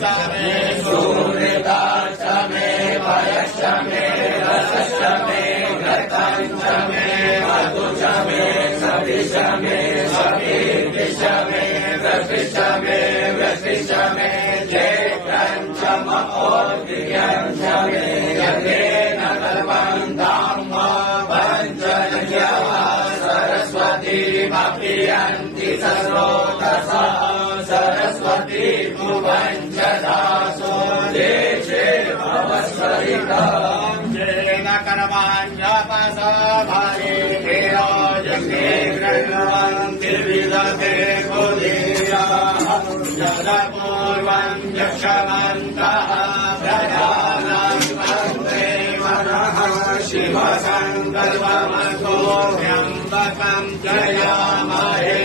च मे सूर्यता च मे वयश्च मे रसश्च मे घृतं च मे मधु च मे सविष मे समीतिश्च मे वृष्टिश्च मे वृष्टिश्च मे चैत्रं च महोदयं च मे यज्ञेन सर्वं पञ्चनद्यः सरस्वतीमप्रियन्ति सर्वोदसः सरस्वती भुवञ्चदासो देशे भवस्वरितम् येन कर्माण्यपसा भारे विराजन्ते गृह्णन्ति विदते कुलीयाः यदपूर्वं यक्षमन्तः प्रजानां वन्दे मनः शिवसङ्कल्पमतो व्यम्बकं जयामहे